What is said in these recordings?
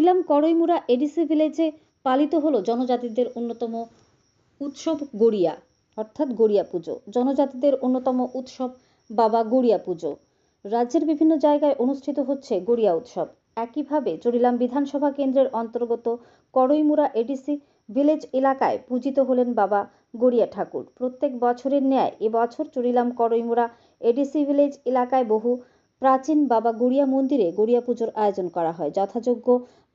Charilam করইমুড়া ADC ভিলেজে পালিত হলো জনজাতিদের অন্যতম উৎসব গড়িয়া অর্থাৎ গড়িয়া পুজো। জনজাতিদের অন্যতম উৎসব বাবা গড়িয়া পুজো। রাজ্যের বিভিন্ন জায়গায় অনুষ্ঠিত হচ্ছে গড়িয়া উৎসব। একইভাবে চরিলাম বিধানসভা কেন্দ্রের অন্তর্গত করইমুড়া এডিসি ভিলেজ এলাকায় পূজিত হলেন বাবা গড়িয়া ঠাকুর। প্রত্যেক বছরের ন্যায় এবছর চরিলাম করইমুড়া এডিসি ভিলেজ এলাকায় বহু প্রাচীন বাবা গড়িয়া মন্দিরে গড়িয়া পুজোর আয়োজন করা হয়। যথাযোগ্য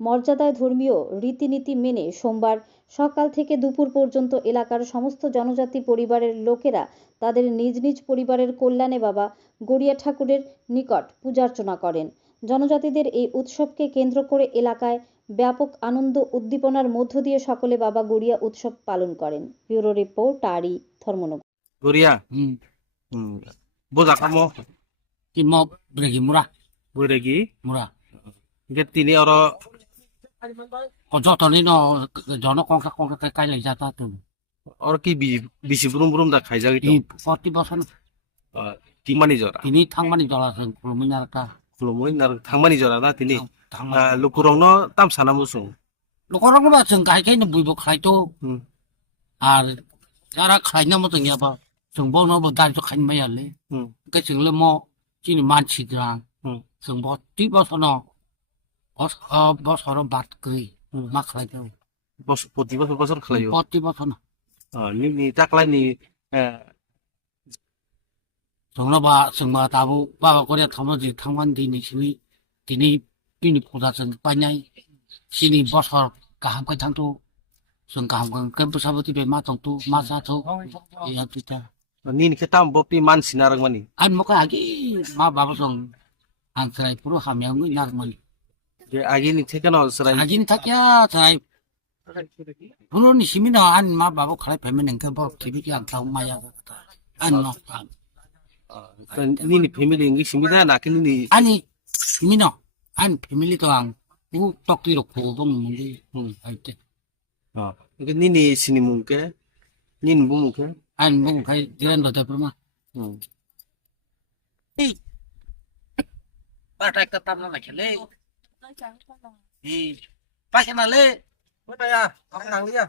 মর্যাদায় ধর্মীয় রীতিনীতি মেনে সোমবার সকাল থেকে দুপুর পর্যন্ত এলাকার সমস্ত জনজাতি পরিবারের লোকেরা তাদের নিজ নিজ পরিবারের কল্যাণে বাবা গড়িয়া ঠাকুরের নিকট পূজার্চনা করেন। জনজাতিদের এই উৎসবকে কেন্দ্র করে এলাকায় ব্যাপক আনন্দ উদ্দীপনার মধ্য দিয়ে সকলে বাবা গড়িয়া উৎসব পালন করেন। ব্যুরো রিপোর্ট টারি ধর্মনগর। গড়িয়া বোঝা কামো কি মো ব্রেগি মুরা বুড়েগি মুরা গে তিনি আর যতনি ন জন কংকা কংকা কাইলাই যাতা তো আর কি বিসি বুরুম বুরুম দা খাই যাগি তো এই 40 বছর তিমানি জরা তিনি থাংমানি জলা जों খুলমিনার কা খুলমুই না থাংমানি জরা না তিনি লুকুরং ন তাম সানা মুসুং লকরং না जों গাইখাইनो বুইবो খাইতো আর যারা খাইনা মতো গিয়াবা जों বনবো দাইতো খাইন মায়ালে কে जोंले म চিনি মানছিদ্রা जों 40 বছর ন বছর বাদ কই মা খাইতো প্রতি বছর বছর খাইও 40 বছর না নি তাকলাই নি जोंना बा जोंमा दाबो बाबा गरे थामजि थांमान दिनि सिनि दिनि दिनि फुजा जों पाइनाय सिनि बसर गाहाम kai थांतो जों गाहाम kan besaboti be ma tongtu ma sa tho ya kita নি নি কেতাম বপি মানসি নারং মানি an mo ka agi ma baba song ang trai puro hamyang ni nar mani যে আগে নি থেকে না সরাই agi ni takya trai puro ni simina an ma baba khalai phemen ang ka bo tibi ki ang thau ma ya an no নি নি family ইংলি সিমিদা না কি নি ani simino an family to ang u tokti ro ko bong muli ai te নি নি সিনি মুকে নি নি বু মুকে an bong kai jiran do ta prama ei bata ka tam na khele ei pa kana le Bata ya, ang nang liya.